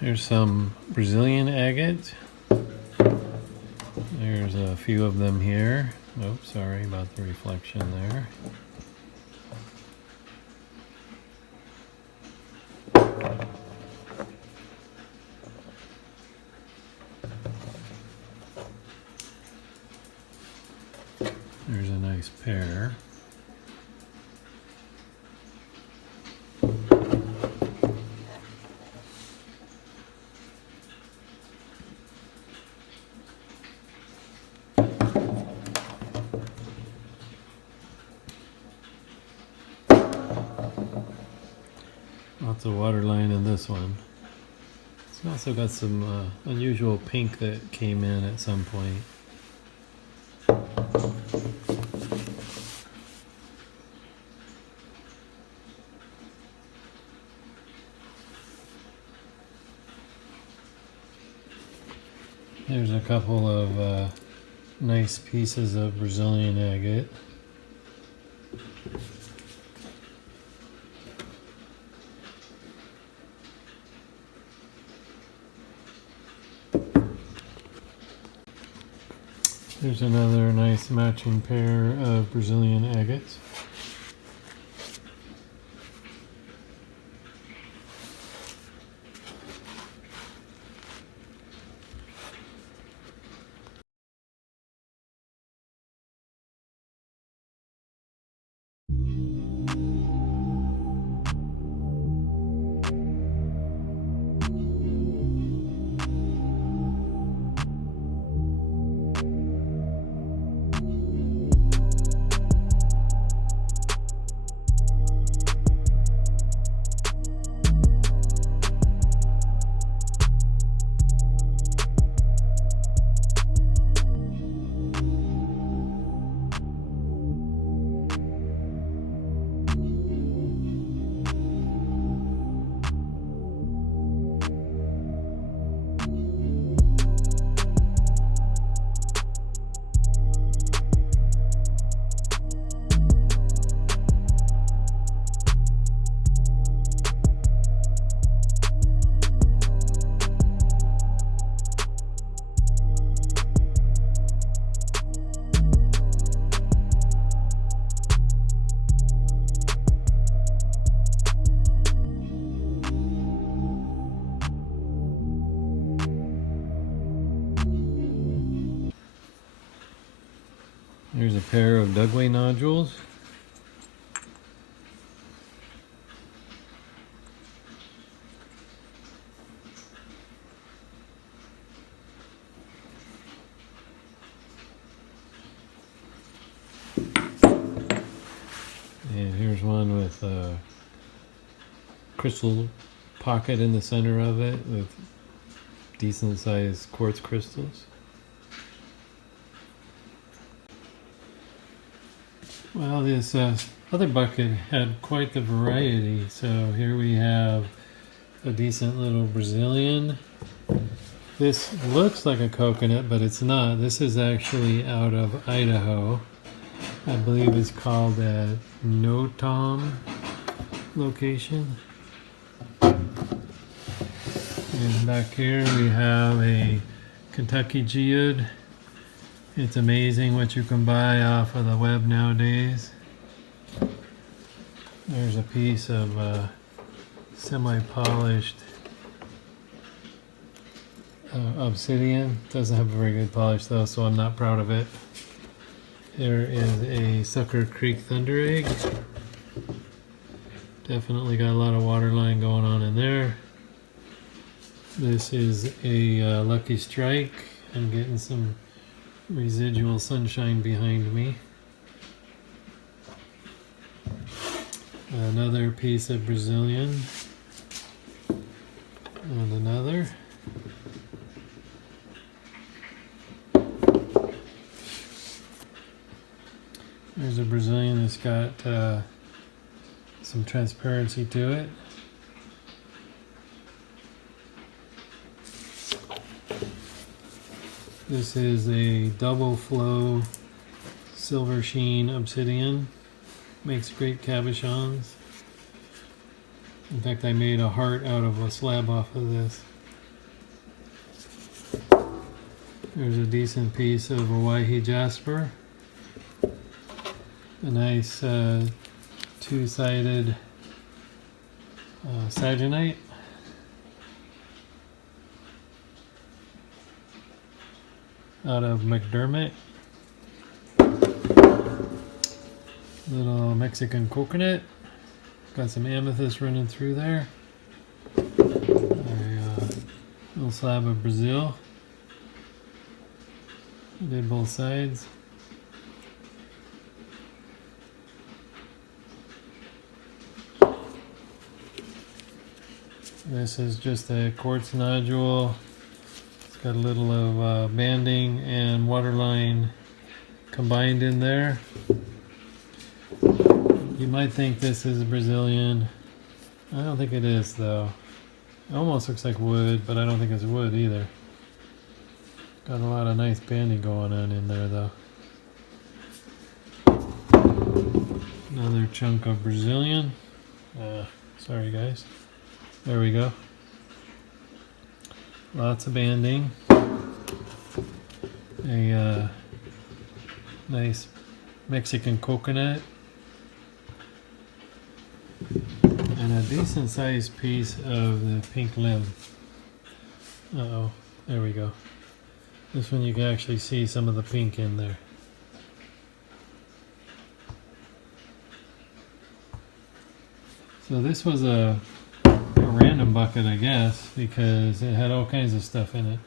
Here's some Brazilian agate. There's a few of them here. Oh, sorry about the reflection there. There's a nice pair. Lots of water line in this one. It's also got some unusual pink that came in at some point. There's a couple of nice pieces of Brazilian agate. There's another nice matching pair of Brazilian agates. There's a pair of Dugway nodules. And here's one with a crystal pocket in the center of it with decent sized quartz crystals. Well, this other bucket had quite the variety. So here we have a decent little Brazilian. This looks like a coconut, but it's not. This is actually out of Idaho. I believe it's called the Notom location. And back here we have a Kentucky geode. It's amazing what you can buy off of the web nowadays. There's a piece of semi-polished obsidian. Doesn't have a very good polish though, so I'm not proud of it. There is a Sucker Creek Thunder Egg. Definitely got a lot of water line going on in there. This is a Lucky Strike. I'm getting some residual sunshine behind me. Another piece of Brazilian. And another. There's a Brazilian that's got some transparency to it. This is a double flow silver sheen obsidian. Makes great cabochons. In fact, I made a heart out of a slab off of this. There's a decent piece of Hawaii jasper. A nice two-sided saginite. Out of McDermott. Little Mexican coconut. Got some amethyst running through there. A little slab of Brazil. Did both sides. This is just a quartz nodule. It's got a little of banding and waterline combined in there. You might think this is Brazilian. I don't think it is though. It almost looks like wood, but I don't think it's wood either. Got a lot of nice banding going on in there though. Another chunk of Brazilian. Sorry guys. There we go. Lots of banding. A nice Mexican coconut. And a decent sized piece of the pink limb. Uh-oh, there we go. This one you can actually see some of the pink in there. So this was a random bucket, I guess, because it had all kinds of stuff in it.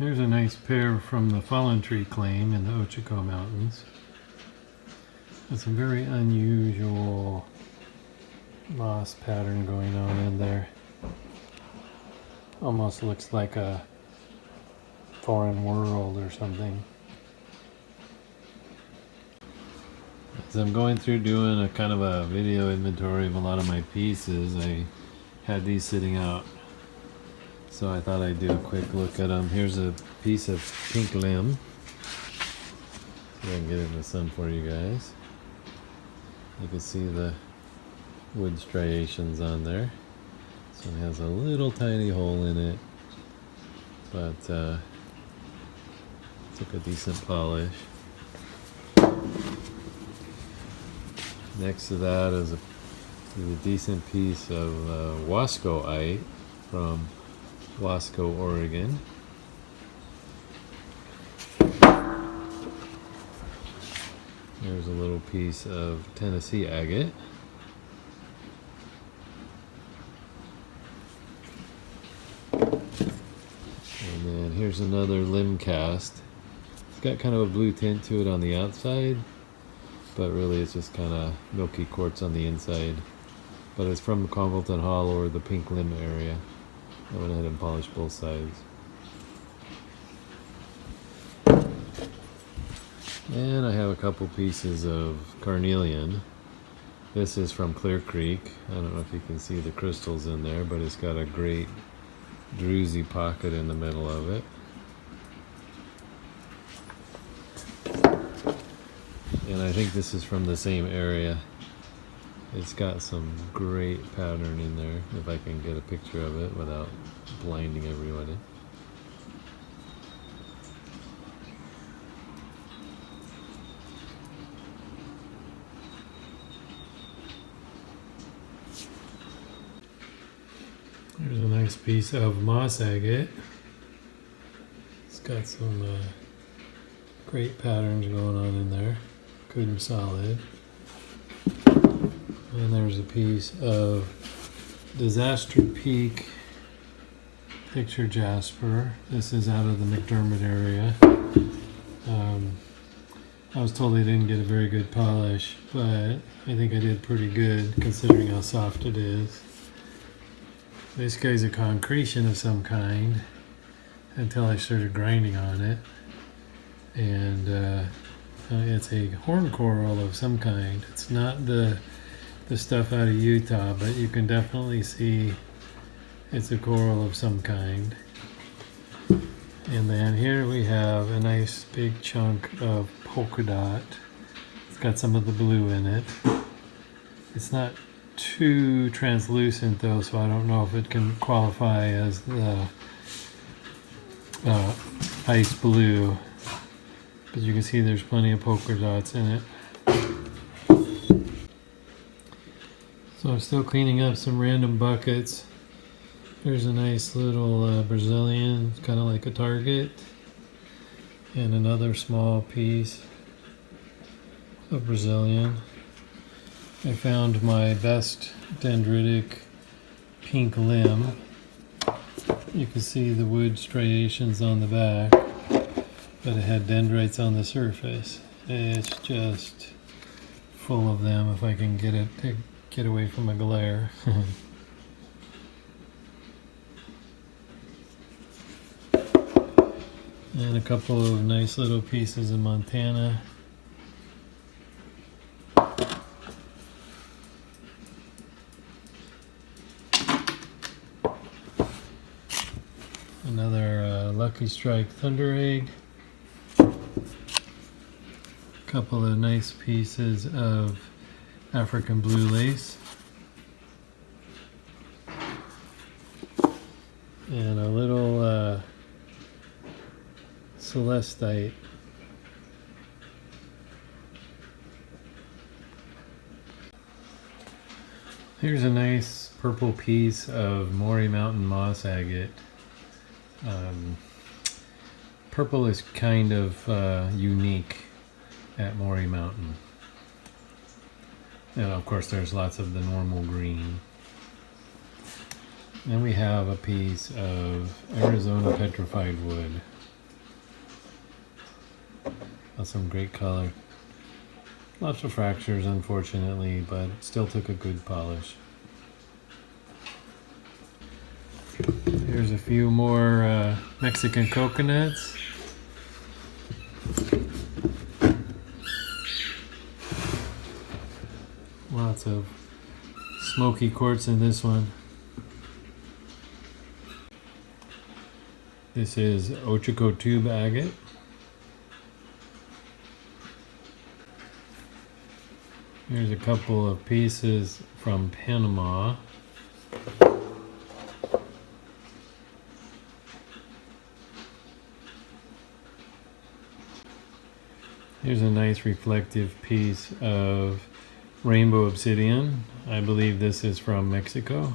Here's a nice pair from the Fallen Tree claim in the Ochiko Mountains. There's some very unusual moss pattern going on in there. Almost looks like a foreign world or something. As I'm going through doing a kind of a video inventory of a lot of my pieces, I had these sitting out. So I thought I'd do a quick look at them. Here's a piece of pink limb. See if I can get it in the sun for you guys. You can see the wood striations on there. This one has a little tiny hole in it, but took a decent polish. Next to that is a decent piece of Wasco-ite from Wasco, Oregon. There's a little piece of Tennessee agate. And then here's another limb cast. It's got kind of a blue tint to it on the outside, but really it's just kind of milky quartz on the inside. But it's from Convalton Hollow or the pink limb area. I went ahead and polished both sides. And I have a couple pieces of carnelian. This is from Clear Creek. I don't know if you can see the crystals in there, but it's got a great druzy pocket in the middle of it. And I think this is from the same area. It's got some great pattern in there, if I can get a picture of it without blinding everybody. There's a nice piece of moss agate. It's got some great patterns going on in there, good and solid. And there's a piece of Disaster Peak picture jasper. This is out of the McDermott area. I was told I didn't get a very good polish, but I think I did pretty good considering how soft it is. This guy's a concretion of some kind until I started grinding on it. And it's a horn coral of some kind. It's not the stuff out of Utah, but you can definitely see it's a coral of some kind. And then here we have a nice big chunk of polka dot. It's got some of the blue in it. It's not too translucent though, so I don't know if it can qualify as the ice blue, but you can see there's plenty of polka dots in it. So I'm still cleaning up some random buckets. There's a nice little Brazilian, kind of like a target, and another small piece of Brazilian. I found my best dendritic pink limb. You can see the wood striations on the back, but it had dendrites on the surface. It's just full of them if I can get it to get away from a glare. And a couple of nice little pieces of Montana. Another Lucky Strike Thunder Egg. Couple of nice pieces of African blue lace. And a little celestite. Here's a nice purple piece of Maury Mountain moss agate. Purple is kind of unique at Maury Mountain. And of course there's lots of the normal green. Then we have a piece of Arizona petrified wood. That's some great color. Lots of fractures unfortunately, but still took a good polish. Here's a few more Mexican coconuts. Lots of smoky quartz in this one. This is Ochiko tube agate. Here's a couple of pieces from Panama. Here's a nice reflective piece of rainbow obsidian. I believe this is from Mexico.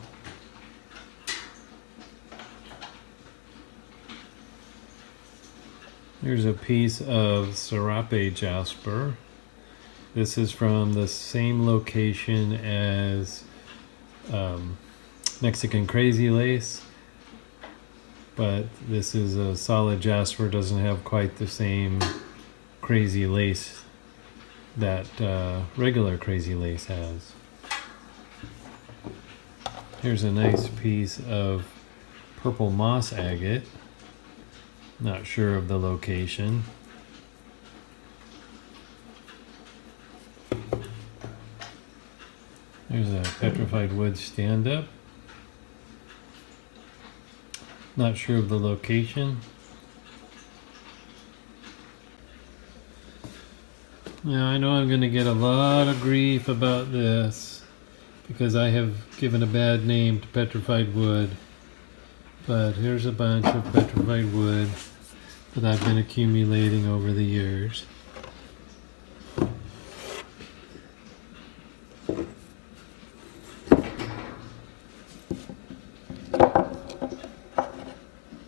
Here's a piece of Serape jasper. This is from the same location as Mexican crazy lace, but this is a solid jasper, doesn't have quite the same crazy lace that regular crazy lace has. Here's a nice piece of purple moss agate. Not sure of the location. There's a petrified wood stand-up. Not sure of the location. Now I know I'm going to get a lot of grief about this because I have given a bad name to petrified wood. But here's a bunch of petrified wood that I've been accumulating over the years.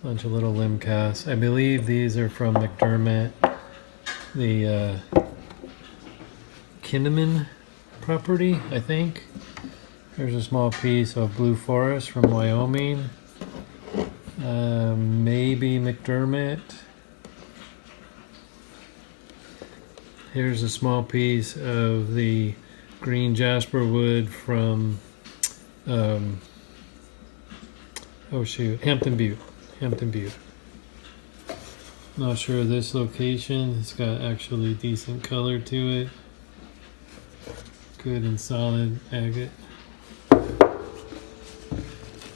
Bunch of little limb casts. I believe these are from McDermott, the Kinnaman property, I think. There's a small piece of blue forest from Wyoming. Maybe McDermott. Here's a small piece of the green jasper wood from Hampton Butte. Not sure of this location. It's got actually decent color to it. Good and solid agate.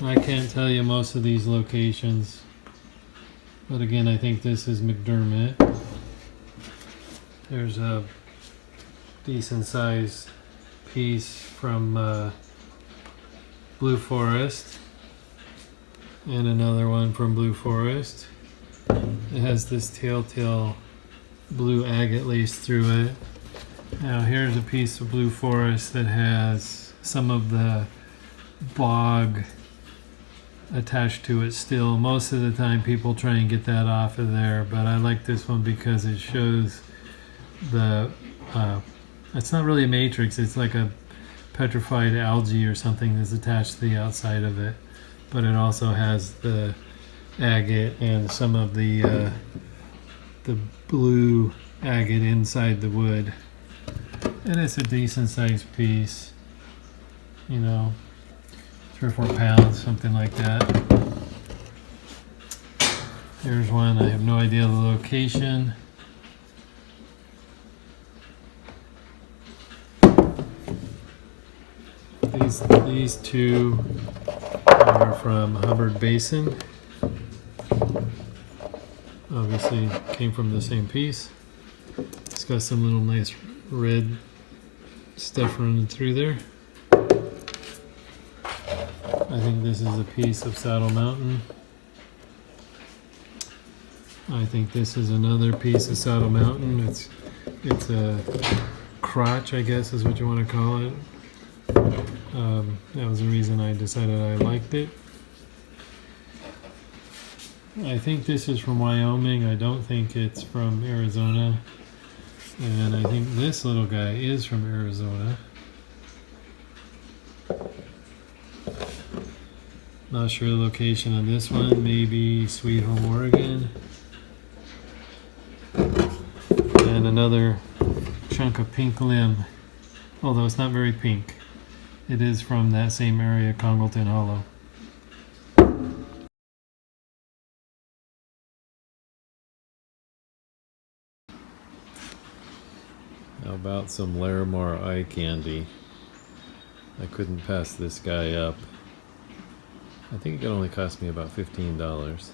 I can't tell you most of these locations, but again, I think this is McDermott. There's a decent sized piece from Blue Forest, and another one from Blue Forest. It has this telltale blue agate lace through it. Now here's a piece of blue forest that has some of the bog attached to it still. Most of the time people try and get that off of there, but I like this one because it shows the it's not really a matrix, it's like a petrified algae or something that's attached to the outside of it, but it also has the agate and some of the blue agate inside the wood, and it's a decent sized piece, you know, 3 or 4 pounds, something like that. Here's one, I have no idea the location. These two are from Hubbard Basin. Obviously came from the same piece. It's got some little nice red stuff running through there. I think this is a piece of Saddle Mountain. I think this is another piece of Saddle Mountain. It's a crotch, I guess is what you want to call it. That was the reason I decided I liked it. I think this is from Wyoming. I don't think it's from Arizona. And I think this little guy is from Arizona. Not sure the location of this one. Maybe Sweet Home, Oregon. And another chunk of pink limb, although it's not very pink. It is from that same area, Congleton Hollow. How about some Larimar eye candy? I couldn't pass this guy up. I think it only cost me about $15.